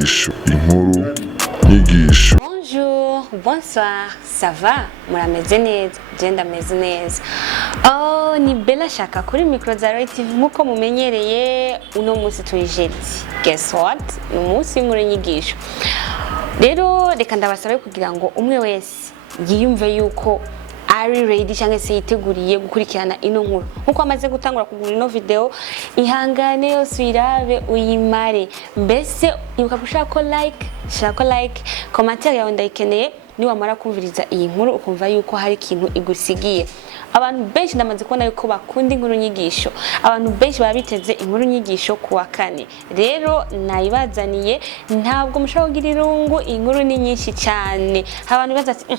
Nyigisho, inkuru, nyigisho. Bonjour, bonsoir, ça va? Murameze neza, je ndameze neza. Ni Bella shaka kuri micro za Roy TV muko mumenyereye uno munsi tujeti. Guess what? Umunsi w'inkuru nyigisho. Rero reka ndabasabe kugira ngo umwe wese yiyumve yuko ari ready cyangwa se yiteguriye gukurikirana ino nkuru nkuko amaze gutangura kugura ino video ihangane yose uyirabe uyimare mbese ibuka gushaka like commentaire yawe ndayikeneye niwamara kumviriza iyi nkuru ukumva yuko hari ikintu igusigiye. Abantu benshi ndamaze kubona yuko bakunda inkuru nyigisho, abantu benshi babiteze inkuru nyigisho kuwa kane. Rero nayibazaniye ntabwo mushobora kugira irungu, inkuru ni nyinshi cyane. Abantu bazati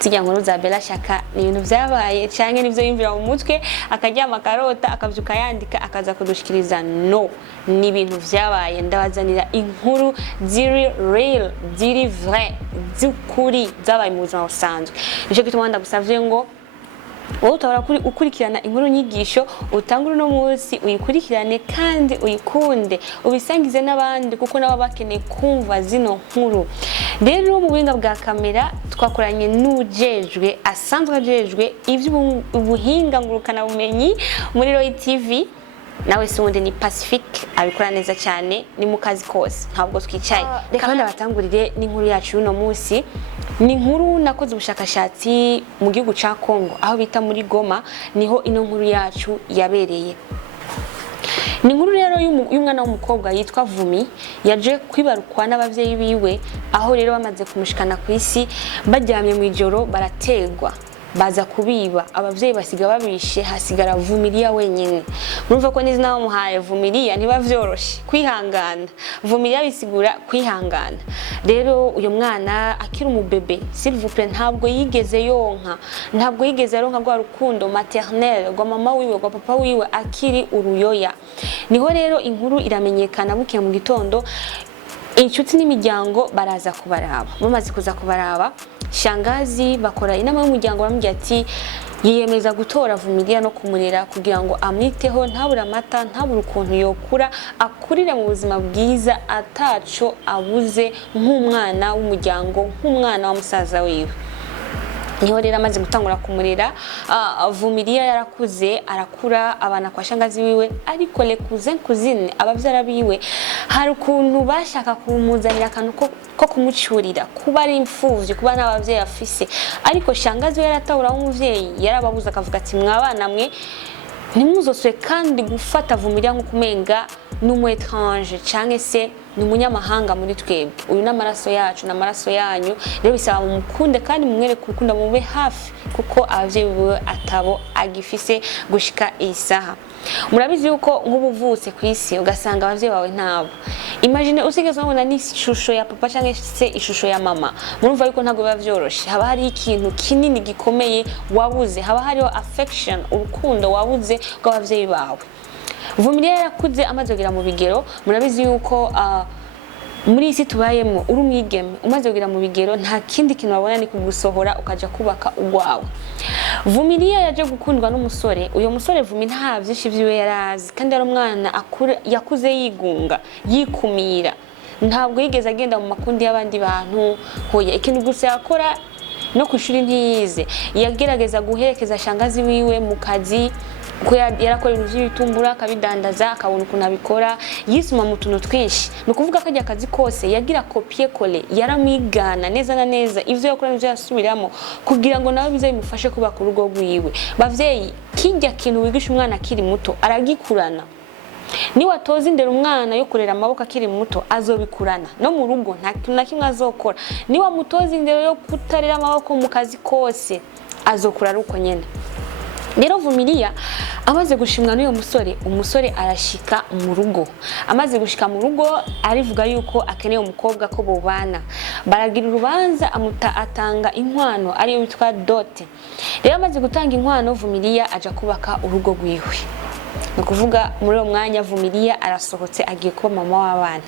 zijya nkuru za Bella shaka ni ibintu byabaye cyangwa nivyo yimvira mu mutwe akaryama karota akavyuka yandika akaza kudushikiriza. No, ni ibintu byabaye. Ndabazanira inkuru ziri real, ziri vrai, z'ukuri zabaye mu buzima busanzwe. Nico gituma ndagusavye ngo wowe utabara ukurikirana inkuru nyigisho utangura no munsi uyikurikirane kandi uyikunde ubisangize n'abandi kuko nabo bakeneye kumva zino nkuru. Rero mu buhinga bwa kamera twakoranye n'ujejwe asanzwe ajejwe ivy'ubuhinga ngurukana bumenyi muri Roy TV. Nawe sonde ni Pacifique abikora neza cyane, ni mu kazi kose ntabwo twicaye. Reka ndabatangurire n'inkuru yacu uno munsi. Ni nkuru nakoze ubushakashatsi mu gihugu ca Kongo aho bita muri Goma, niho ino nkuru yacu yabereye. Ni nkuru rero y'umwana w'umukobwa yitwa Vumi yaje kwibarukwa n'abavyeyi biwe, aho rero bamaze kumushikana ku isi baryamye mu ijoro barategwa baza kubiba. Abavyeyi basiga babishe, hasigara Vumilia wenyene. Murumva ko nizina bamuhaye Vumilia ntibavyoroshe kwihangana. Vumilia bisigura kwihangana. Rero uyo mwana akiri umubebe s'il vous plaît ntabwo yigeze yonka, ntabwo yigeze aronka rwa rukundo maternel rwa mama wiwe rwa papa wiwe akiri uruyoya. Niho rero inkuru iramenyekana bukiye mu gitondo, inshuti n'imiryango baraza kubaraba. Bamaze kuza kubaraba, shangazi bakora inama y'umuryango bamubwira ati yiyemeza gutora Vumilia no kumurera kugira ngo amwiteho ntabura amata ntabura ukuntu yokura akurire mu buzima bwiza ataco abuze nk'umwana w'umuryango, nk'umwana wa musaza wiwe. Niho rero amaze gutangura kumurera. Vumilia yarakuze arakura abana kwa shangazi wiwe, ariko le cousine abavyara biwe hari ukuntu bashaka kumuzanira akantu ko kumucurira kuba ari imfuvyi kuba n'abavyeyi afise, ariko shangazi we yaratahura umuvyeyi yarababuza akavuga ati mwabana mwe ntimuzoswe kandi gufata Vumilia nko kumenga n'umu étrange canke se n'umunyamahanga muri twebwe. Uyu n'amaraso yacu n'amaraso yanyu, rero bisaba mumukunde kandi mumwereke urukundo mube hafi kuko abavyeyi biwe atabo agifise gushika isaha. Murabizi yuko nk'ubuvutse ku isi ugasanga abavyeyi bawe ntabo. Imagine usigeze ubona n'ishusho ya papa canke se ishusho ya mama, murumva yuko ntago biba vyoroshe. Haba hari ikintu kinini gikomeye wabuze, haba hariho affection, urukundo wabuze rw'abavyeyi bawe. Vumilia yarakuze amaze kugira mu bigero. Murabizi yuko muri isi tubayemo uri umwigeme umaze kugira mu bigero nta kindi kintu wabona ni kugusohora ukaja kubaka ugwawe. Vumilia yaje gukundwa n'umusore. Uyo musore Vumi nta vyinshi vyiwe yarazi kandi ari umwana yakuze yigunga yikumira, ntabwo yigeze agenda mu makundi y'abandi bantu. Hoya ikintu gusa yakora no kwishuri ntiyize, yagerageza guherekeza shangazi wiwe mu kazi ko yarakora ibintu by'ibitumbura akabidandaza akabona ukuntu abikora, yisuma mu tuntu twinshi. Ni kuvuga ko ajya akazi kose yagira copier coller, yaramwigana neza na neza ivyo yakora n'ivyo yasubiramo kugira ngo nawe bize bimufashe kubaka urugo rwiwe. Bavyeyi, kijya kintu wigisha umwana akiri muto aragikurana. Ni watoza indera umwana yo kurera amaboko akiri muto azobikurana no mu rugo nta kintu na kimwe azokora. Ni wa mutoza indero yo kutarera amaboko mu kazi kose azokura ruko nyene. Rero Vumilia amaze gushimwa n'uyo musore, umusore arashika mu rugo. Amaze gushika mu rugo arivuga yuko akeneye umukobwa ko bobana. Baragira urubanza atanga inkwano ari yo witwa dote. Rero amaze gutanga inkwano Vumilia aja kubaka urugo rwiwe. Nukuvuga muri uwo mwanya Vumilia arasohotse agiye kuba mama w'abana.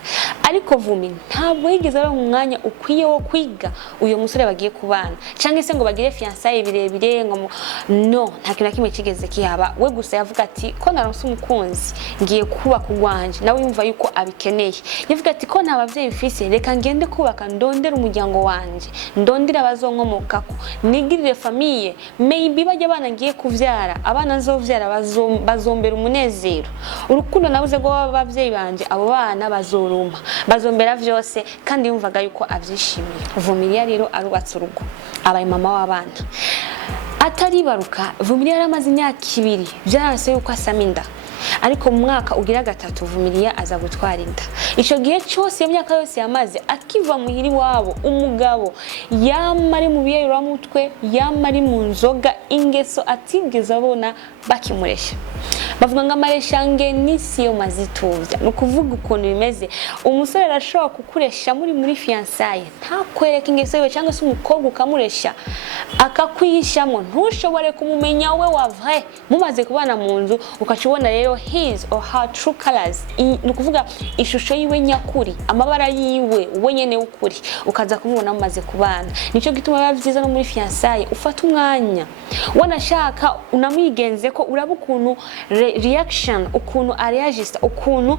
ariko Vumi ntabwo yigeze ari umwanya ukwiye wo kwiga uyo musore bagiye kubana cyangwa se ngo bagire fiançailles birebire ngo no nta kintu kimwe kigeze kihaba we gusa yavuga ati ko naronse umukunzi ngiye kubaka urwanje nawe yumva yuko abikeneye yavuga ati ko nta bavyeyi bifise reka ngende kubaka ndondera umuryango wanje ndondera abazonkomokako nigirire famille maybe bajya abana ngiye kuvyara abana nzovyara bazombera umunezero urukundo nabuze go abavyeyi banje abo bana bazoruma bazombera vyose kandi yumvaga yuko avyishimiye Vumilia rero arubatse urugo abaye mama w'abana atari baruka Vumilia yaramaze imyaka 2 byarase yuko asaminda ariko mu mwaka ugira gatatu Vumilia aza gutwara inda ico gihe cyose imyaka yose yamaze akiva muhiri wabo umugabo yamari mu biyero mutwe yamari mu nzoga ingeso atigeze abona bakimuresha bavuga ngo amareshange nisi yo mazituvya no kuvuga ukuntu bimeze umusore arashobora kukuresha muri fiançailles ntakwereka ingeso yo cyangwa se umukobwa ukamuresha akakwishamwe ntushobore kumumenya we wa vrai mumaze kubana mu nzu ukacibona rero his or her true colors no kuvuga ishusho yiwe nyakuri amabara yiwe wenyene ukuri ukaza kumubona mumaze kubana nico gituma bavyiza no muri fiançailles ufata umwanya wanashaka unamwigenze ko uraba ukuntu reaction ukuntu areagista ukuntu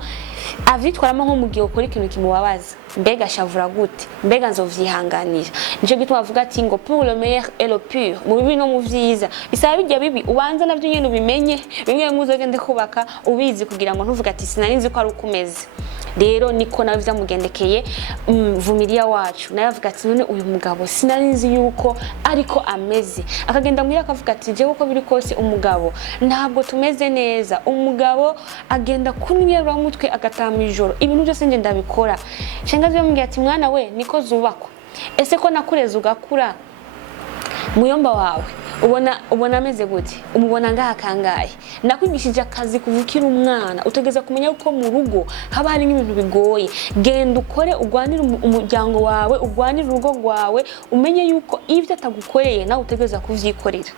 avitwaramo nko mugiye ukora ikintu kimubabaza mbega shavura gute mbega nzovyihanganira nico gituma avuga ati ngo pour le meilleur et le pur mu bibi no mu vyiza bisaba bijya bibi ubanza navyo nyene ubimenye bimwe muzogende kubaka ubizi kugira ngo ntuvuga ati sinarinzi ko ari ukumeze rero niko navyo mugendekeye Vumilia wacu naye avuga ati none uyu mugabo sinarinzi yuko ariko ameze akagenda mwira akavuga ati je uko biri kose umugabo ntabwo tumeze neza umugabo agenda kunywera mutwe agatama ijoro ibintu byose nje ndabikora shengazi yambwiye ati mwana we niko zubakwa ese ko nakureza ugakura muyomba wawe ubona ameze gute umubona ngaha kangaye nakwigishije akazi kuvukira umwana utegeza kumenya uko mu rugo haba hari ibintu bigoye genda ukore ugwanira umuryango wawe ugwanira urugo rwawe umenye yuko ivyo atagukoreye nawe utegeza kuvyikorera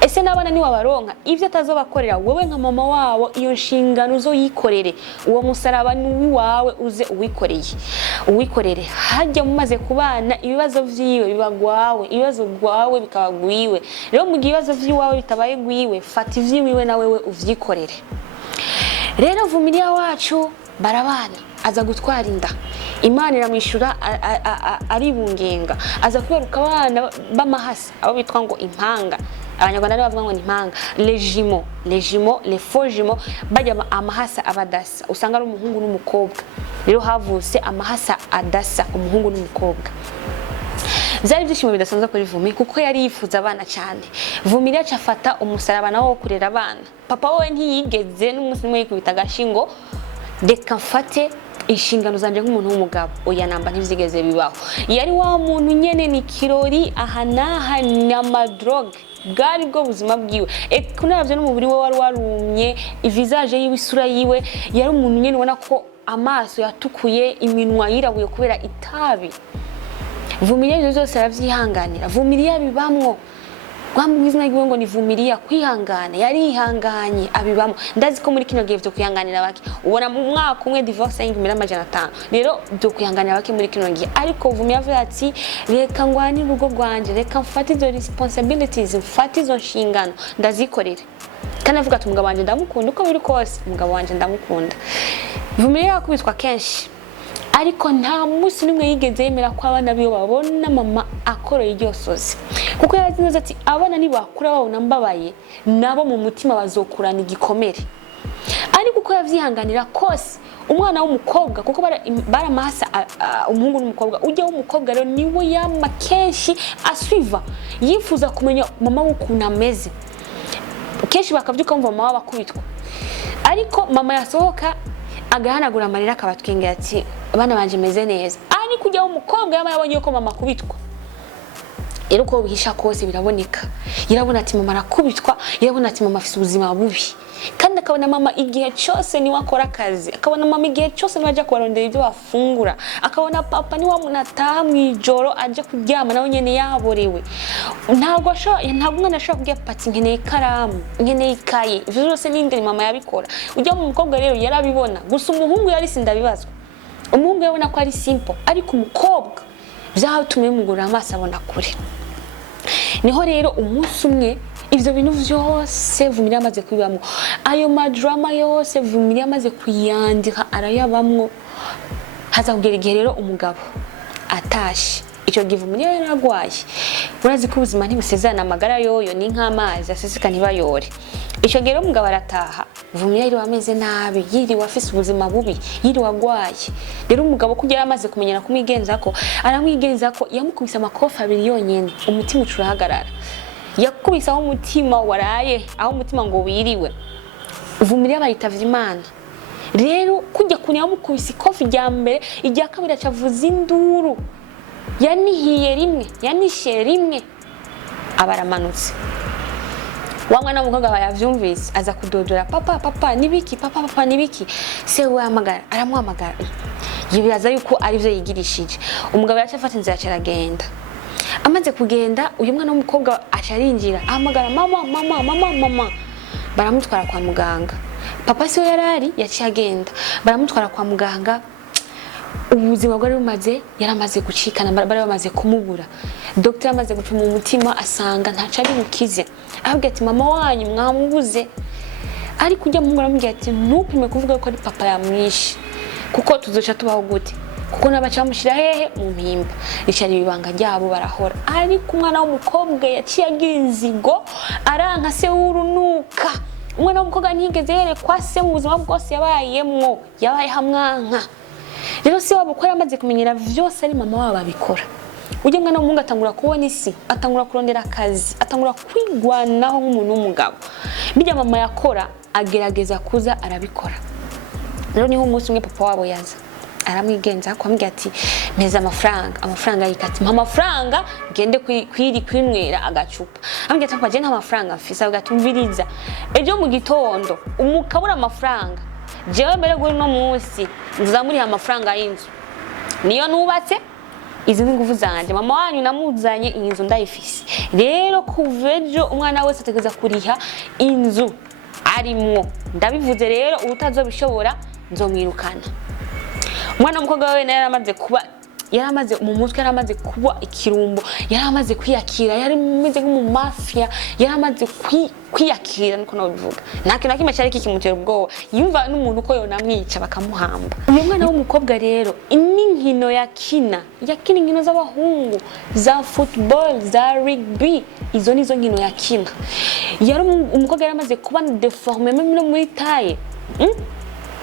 ese nabana ni wabaronka ivyo atazobakorera wewe nka mama wabo iyo nshingano zo yikorere uwo musaraba ni wawe uze uwikorere hajya mumaze kubana ibibazo vyiwe bibagwawe ibibazo gwawe bikabagwiwe rero mu gibazo vyiwawe bitabaye gwiwe fata ivyiwiwe na wewe uvyikorere rero Vumilia wacu barabana aza gutwara inda Imana iramwishura aribungenga aza kweruka abana b'amahasa abo bitwa ngo impanga abanyarwanda rero bavuga ngo impanga les faux jumeaux bajya amahasa abadasa usanga ari umuhungu n'umukobwa rero havuse amahasa adasa umuhungu n'umukobwa Zari byishimo bidasanzwe kuri Vumi kuko yari yifuza abana cyane Vumilia cyafata umusaraba nawo wo kurera abana papa we ntiyigeze n'umunsi umwe yikubita gashingo reka mfate inshingano zanje nk'umuntu w'umugabo oya namba ntivzigeze bibaho yari wa muntu nyene ni kirori ahanaha n'amadrogue bwari bwo buzima bwiwe kunavyo n'umubiri we wari warumye visage yiwe isura yiwe yari umuntu nyene ubona ko amaso yatukuye iminwa yirabuye kubera itabi Vumilia zose aravyihanganira Vumilia bibamwo gwamubizina giwe ngo ni Vumilia kwihangana yari ihanganye abibamwo ndazi ko muri kino gihe byo kwihanganira baki ubona mu mwaka umwe divorce y'ingimira amajana 5 rero byo kwihanganira baki muri kino gihe ariko Vumilia avuga ati reka ngwani urugo rwanje reka mfate izo responsibilities mfate izo nshingano ndazikorera kandi avuga ati umugabo wanje ndamukunda uko biri kose umugabo wanje ndamukunda Vumilia yakubitwa kenshi ariko nta musi nimwe yigeze yemera ko abana biyo babona mama akoroye iryosozi kuko yazi neza ati abana ni bakura babona mbabaye nabo mu mutima bazokurana igikomere ariko uko yavyihanganira kose umwana w'umukobwa kuko baramahasa umuhungu n'umukobwa ujya w'umukobwa rero niwe yama kenshi aswiva yifuza kumenya mama w'ukuntu ameze kenshi bakavyuka mva mama bakubitwa ariko mama yasohoka agahanagura amarira akabatwengera ati abana banje meze neza ari kujya umukobwa yabonye ko mama kubitwa rero ko bihisha kose biraboneka irabona ati mama arakubitwa irabona ati mama afite ubuzima bubi kandi akabona mama igihe cyose ni wakora akazi akabona mama igihe cyose ni wajya kubarondera ibyo bafungura akabona papa ni wamunataha mwijoro aje kuryama nawe nyene yaborewe ntabwo umwana ashobora kugira pati nkeneye ikaramu nkeneye ikaye ivyo byose n'indi mama yabikora ujya mu mukobwa rero yarabibona gusa umuhungu yari sindabibazwa umuhungu yabona ko ari simple ariko umukobwa byatumye mugura amaso abona kure. Niho rero umunsi umwe ivyo bintu vyose Vumilia amaze kubibamwo, ayo madrama yose Vumilia amaze kuyandika arayabamwo, haza kugera igihe rero umugabo atashe. Ico gihe Vumilia yaragwaye, urazi ko ubuzima ntibusezerana, amagara yoyo ni nk'amazi aseseka ntibayore. Ico gihe rero umugabo arataha, Vumilia yiri ameze nabi, yiri wafise ubuzima bubi, yiri wagwaye. Rero umugabo kugera amaze kumenyera kumwigenza ko aramwigenza ko yamukubise amakofi 2 yonyene, umutima ucurahagarara. Yakubise aho umutima waraye, aho umutima ngo wiriwe. Vumilia bayitavye Imana. Rero kujya kunya mukubise ikofi rya mbere, ijya kabiri acavuza induru. Yanihiye rimwe, yanishe rimwe, abaramanutse. Wamwana w'umukobwa bayavyumvise aza kudodora, papa nibiki, papa nibiki. Se wamagara aramuhamagara, yibaza yuko ari byo yigirishije. Umugabo yacafata inzira cyaragenda. Amaze kugenda uyu mwana w'umukobwa acarinjira ahamagara mama. Baramutwara kwa muganga. Papa se yarari yaciye agenda, baramutwara kwa muganga. Ubuzima bwari bumaze yaramaze gucikana, bari bamaze kumubura. Dr amaze gupima umutima asanga ntaca ari bukize. Ahubwo ati mama wanyu mwamubuze. Ari kujya mungura mugiye ati ntupime kuvuga ko ari papa yamwishe, kuko tuzoca tubaho gute, kuko nabaca bamushira hehe mu mpimba. Ricari ibanga ryabo barahora. Ariko umwana w'umukobwa yaciye agira inzigo, aranka se urunuka. Umwana w'umukobwa ntigeze yerekwa se mu buzima bwose yabayemwo, yabaye hamwanka. Rero se wabo ko yamaze kumenyera vyose ari mama wabo abikora. Uje mwana w'umuhungu atangura kubona isi, atangura kurondera akazi, atangura kwigwanaho nk'umuntu w'umugabo. Bijya mama yakora agerageza kuza arabikora. Rero niho umunsi umwe papa wabo yaza aramwigenza ko ambwira ati meza amafaranga yikati amafaranga gende kwinywera agacupa. Ambwira ati papa je nta mafaranga mfise, agatumviriza ejo mu gitondo umukabura amafaranga, jewe mbere guri no munsi nzamuriha amafaranga y'inzu niyo nubatse, izi nguvu zanje mama wanyu namuzanye inzu ndayifise. Rero kuvejo umwana wese ategeza kuriha inzu arimwo. Ndabivuze rero ubutazobishobora nzomwirukana. Umwana w'umukobwa we yaramaze mu mutwe, yaramaze kuba ikirumbo, yaramaze kwiyakira, yari meze nk'umu mafia, yaramaze kwiyakira niko nabivuga. Nta kimwe cyari kikimutera ubwoba, yumva n'umuntu ko yonamwica bakamuhamba. Uyu mwana w'umukobwa rero inkino yakina inkino z'abahungu za football, za rugby, izo nizo nkino yakina. Yari umukobwa yaramaze kuba deformé no muri taille.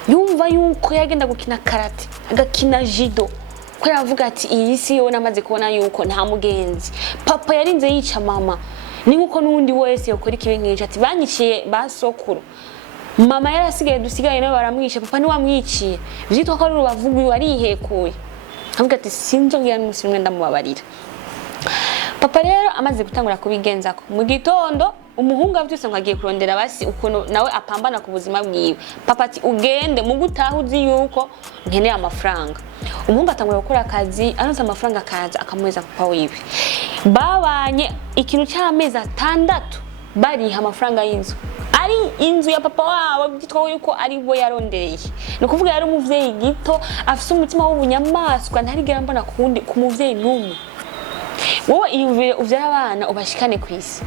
Yumva yuko yagenda gukina karate, agakina judo. Ko yavuga ati iyi si yo namaze kubona yuko nta mugenzi. Papa yarinze yica mama. Ni nkuko nundi wese yakora ikibe nk'icyo ati banyiciye basokuru. Mama yarasigaye dusigaye nawe baramwishe, papa ni wamwiciye. Vyitwa ko ari urubavugu warihekuye. Avuga ati sinzongera n'umunsi umwe ndamubabarira. Papa rero amaze gutangura kubigenza ko mu gitondo umuhungu avyuse ngo agiye kurondera basi ukuntu nawe apambana ku buzima bwiwe. Papa ati ugende mu gutaha uzi yuko nkeneye amafaranga. Umuhungu atangura gukora akazi, aronse amafaranga akaza akamweza papa wiwe. Babanye ikintu cy'amezi 6 bariha amafaranga y'inzu. Ari inzu ya papa wabo byitwa yuko ari bo yarondereye. No kuvuga yari umuvyeyi gito afise umutima w'ubunyamaswa, ntarigera mbona kundi ku muvyeyi n'umwe. Wowe iyumvire uvyara abana ubashikane kwisi.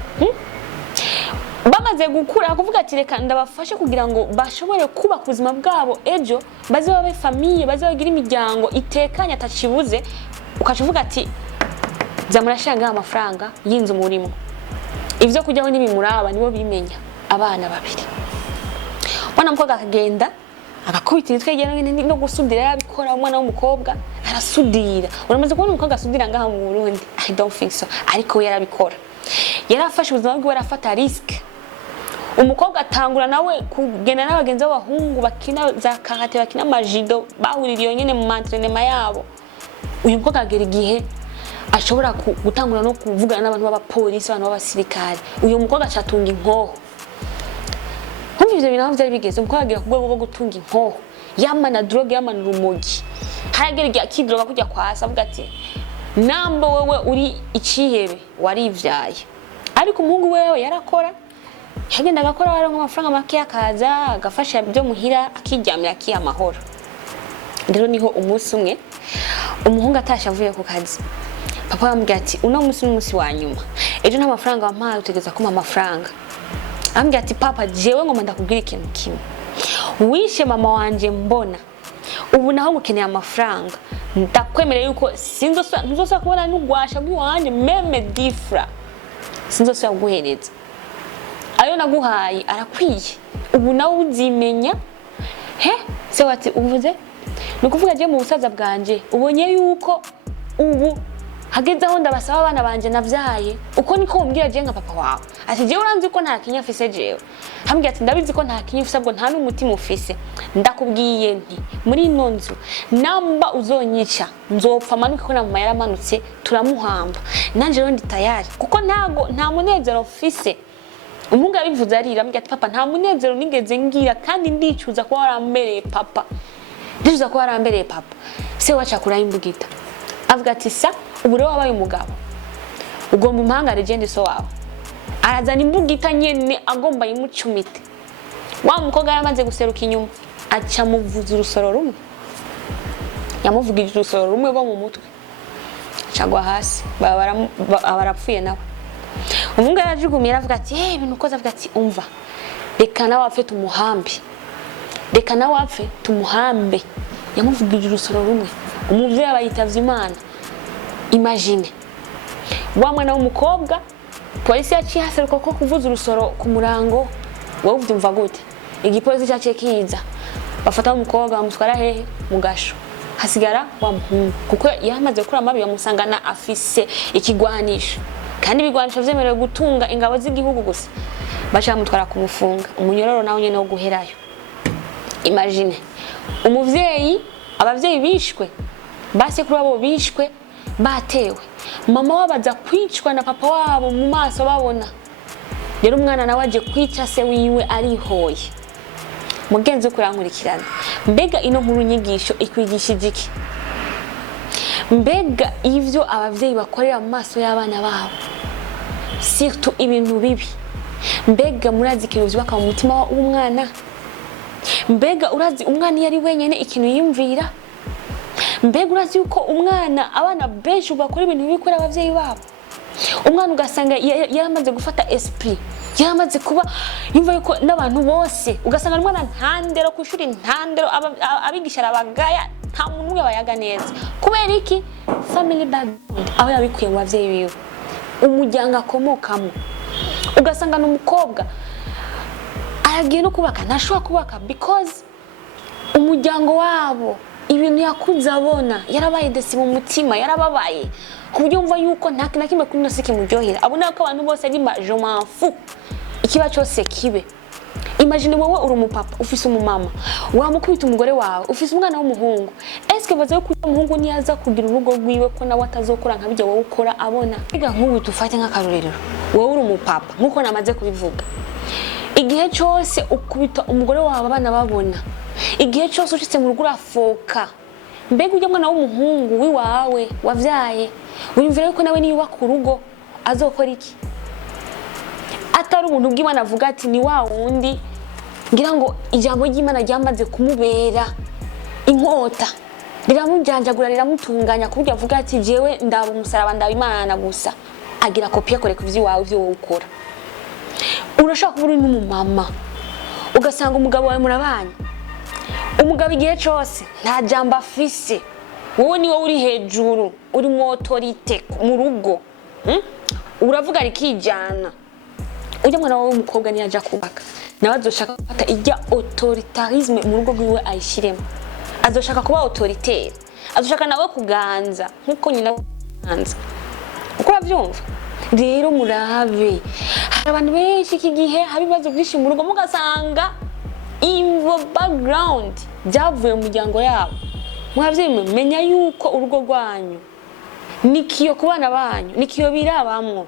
Bamaze gukura kuvuga ati reka ndabafashe kugira ngo bashobore kuba kubuzima bwabo ejo baze babe famille, baze bagira imiryango itekanya atacibuze. Ukacuvuga ati zamurashanga amafaranga y'inzu murimo, ivyo kujyaho n'ibimuraba nibo bimenya. Abana babiri bana mukobwa akagenda agakubita imitwe yegera no gusudira yabikora. Umwana w'umukobwa arasudira. Uramaze kubona umukobwa asudira ngaha mu Burundi? I don't think so. Ariko we yarabikora, yarafashe ubuzima bwe, yarafata risk. Umukobwa atangura nawe kugenda n'abagenzi b'abahungu bakina za karate, bakina majido, bahuririye nyene mu entraînement yabo. Uyu mukobwa agera igihe ashobora gutangura no kuvugana n'abantu b'abapolisi, abantu b'abasirikare. Uyu mukobwa acatunga inkoho. Ivyo bintu byari bigeze umukobwa agira kugwa bwo gutunga inkoho, yamana drogue, yamana urumogi. Haragera igihe akidroga kujya kwasa avuga ati nambo wewe uri icihebe warivyaye. Ariko umuhungu wewe yarakora, yagenda agakora waronka amafaranga make akaza agafasha byo muhira, akiryamira akiha amahoro. rero niho umunsi umwe umuhungu atasha avuye ku kazi papa yambwiye ati uno munsi n'umunsi wa nyuma ejo nta mafaranga wampaye utegeza kuma amafaranga ambwiye ati papa jewe ngoma ndakubwira ikintu kimwe wishe mama wanje Mbona ubu naho ngukeneye amafaranga ndakwemereye yuko sinzosubira kubona n'ugwasha bw'iwanje meme difra sinzosubira guhereza ayo naguhaye arakwiye ubu nawe uzimenya se wati uvuze nukuvuga je mu busaza bwanje ubonye yuko ubu hageze aho ndabasaba abana banje navyaye uko niko umbwira je nka papa wawe ati je uranzi ko nta kinya afise jewe hambwiye ati ndabizi ko nta kinya ufise bwo nta n'umutima ufise ndakubwiye nti muri ino nzu namba uzonyica nzopfa manuke ko na mama yaramanutse turamuhamba nanje rero ndi tayari kuko nta munezero ufise umunga yabivuze arira ambwiye ati papa nta munezero nigeze ngira kandi ndicuza ko warambereye papa ndicuza ko warambereye papa se wacha kurayimbugita avuga ati sa ubu rero wabaye umugabo ugomba impanga legend so wawe arazana imbugita nyene agomba yimucumite wa mukobwa yamaze guseruka inyuma aca muvuza urusoro rumwe yamuvugije urusoro rumwe bo mu mutwe cagwa hasi barapfuye nawe umunga yarajugumira avuga ati ibintu ukoze avuga ati umva reka nawe apfe tumuhambe reka nawe apfe tumuhambe yamuvugije urusoro rumwe umuvyeyi abayitavye Imana imagine wa mwana w'umukobwa polisi yaciye haseruka ko kuvuza urusoro ku murango wowe uvyumva gute igipolisi cyaciye kiza bafata umukobwa bamutwara hehe mu gasho hasigara wa muhungu kuko yamaze kuri amabi bamusangana afise ikigwanisho kandi ibigwanisho vyemerewe gutunga ingabo z'igihugu gusa bacha mutwara kumufunga umunyororo nawe nyene wo guherayo imagine umuvyeyi abavyeyi bishwe base kuri abo bishwe batewe mama wabaza kwicwa na papa wabo mu maso babona rero umwana nawe aje kwica se wiwe arihoye mugenzi kurankurikirana mbega ino nkuru nyigisho ikwigishije iki mbega ivyo abavyeyi bakorera mu maso y'abana babo surtout ibintu bibi mbega murazi ikintu vyubaka mu mutima w'umwana mbega urazi umwana yari wenyene ikintu yimvira mbega urazi yuko umwana abana benshi bakora ibintu bikora abavyeyi babo umwana ugasanga yaramaze gufata esprit yaramaze kuba yumva yuko n'abantu bose ugasanga umwana ntandero kwishuri ntandero abigisha abagaya nta muntu umwe bayaga neza kubera iki family background aho yabikuye mu bavyeyi biwe umuryango akomokamo ugasanga n'umukobwa aragiye no kubaka ntashobora kubaka because umuryango wabo ibintu yakunze abona yarabaye desi mu mutima yarababaye kuburyo umva yuko nta kimwe kuri nose kimuryohera abona ko abantu bose ari je m'en fous ikiba cyose kibe imagine wowe uri umupapa ufise umumama wamukubita umugore wawe ufise umwana w'umuhungu eske baze ko umuhungu niyaza kugira urugo rwiwe ko nawe atazokora nkabijya wowe ukora abona biga nk'ubu tufate nk'akarorero wowe uri umupapa nkuko namaze kubivuga igihe cyose ukubita umugore wawe abana babona igihe cyose ushitse mu rugo urafoka mbega ujya mwana w'umuhungu wiwawe wavyaye wimvira yuko nawe niyubaka urugo azokora iki atari umuntu bw'Imana avuga ati ni wa wundi ngira ngo ijambo ry'Imana ryamaze kumubera inkota riramujanjagura riramutunganya kuburyo avuga ati jewe ndaba umusaraba ndaba Imana gusa agira kopia kore kuvyi wawe ivyo wowe ukora urashaka kuba uri n'umumama ugasanga umugabo wawe murabanye umugabo igihe cyose nta jambo afise wowe ni wowe uri hejuru uri mu autorite mu rugo uravuga rikijana ujya mwana wawe umukobwa ni yaja kubaka nawe azoshaka gufata ijya autoritarisme mu rugo rwiwe ayishiremo azoshaka kuba autoritaire azoshaka nawe kuganza nkuko nyina kuganza uko uravyumva rero murabe hari abantu benshi iki gihe hari ibibazo byinshi mu rugo mugasanga imvo background byavuye mu muryango yabo mwavye menya yuko urugo rwanyu nikiyo kubana banyu nikiyo birabamwo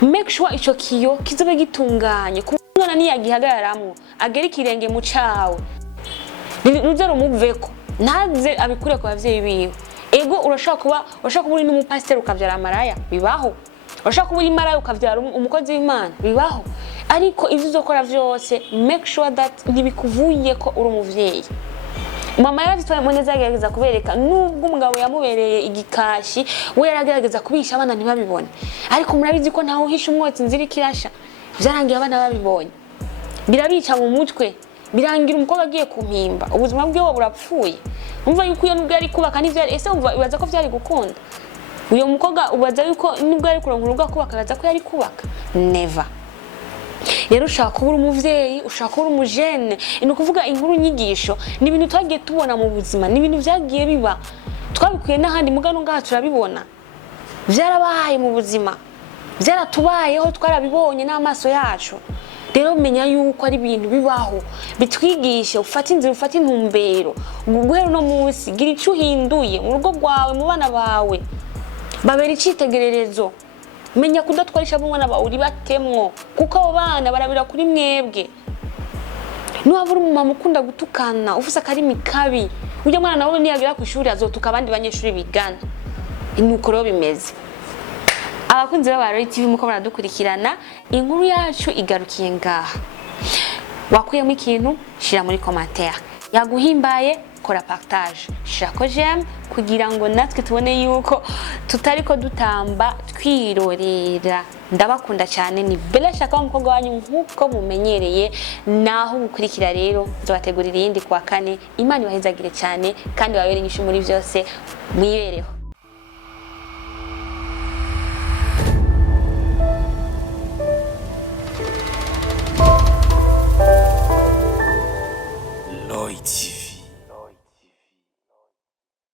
make sure ico kiyo kizobe gitunganye kumwana ni yagihagaramwo agera ikirenge mu cawe ruze rumuveko ntaze abikure ku bavyeyi biwe ego urashaka kuba uri n'umupasiteri ukavyara amaraya bibaho urashaka kuba uri maraya ukavyara umukozi w'Imana bibaho ariko ivyo uzokora vyose make sure that ntibikuvuye ko uri umuvyeyi mama yaritwaye neza yagerageza kubereka nubwo umugabo yamubereye igikashi we yaragerageza kubisha abana ntibabibone ariko murabizi ko ntaho uhisha umwotsi inzira ikirasha byarangiye abana babibonye birabica mu mutwe birangira umukobwa agiye kumpimba ubuzima bwe burapfuye umva yuko iyo nubwo yari kubaka n'ivyo ese umva ibaza ko vyari gukunda uyo mukobwa ubaza yuko nubwo yari kuronka urugo kubaka akaza ko yari kubaka never rero ushaka kubura umuvyeyi ushaka kubura umujene ino kuvuga inkuru nyigisho ni ibintu twagiye tubona mu buzima ni ibintu vyagiye biba twabikuye n'ahandi mugano ngaha turabibona vyarabaye mu buzima vyaratubayeho twarabibonye n'amaso yacu rero menya yuko ari ibintu bibaho bitwigishe ufata inzira ufata intumbero guhera no munsi gira ico uhinduye mu rugo rwawe mu bana bawe babera icitegererezo menya kudatwarisha abana bawe uri batemwo kuko abo bana barabira kuri mwebwe nuwavura umumama ukunda gutukana ufuse akarimi kabi ujya mwana nawe niyagira ku ishuri azotuka abandi banyeshuri bigana nuko rero bimeze abakunzi b'Abarori TV muko baradukurikirana inkuru yacu igarukiye ngaha wakuyemo ikintu shira muri commentaire yaguhimbaye kora partage shira ko j'aime kugira ngo natwe tubone yuko tutariko dutamba twirorera ndabakunda cyane ni Bella shaka umukobwa wanyu nkuko mumenyereye naho gukurikira rero nzobategurira yindi kwa kane Imana ibahezagire cyane kandi babere inyishu muri byose mwibereho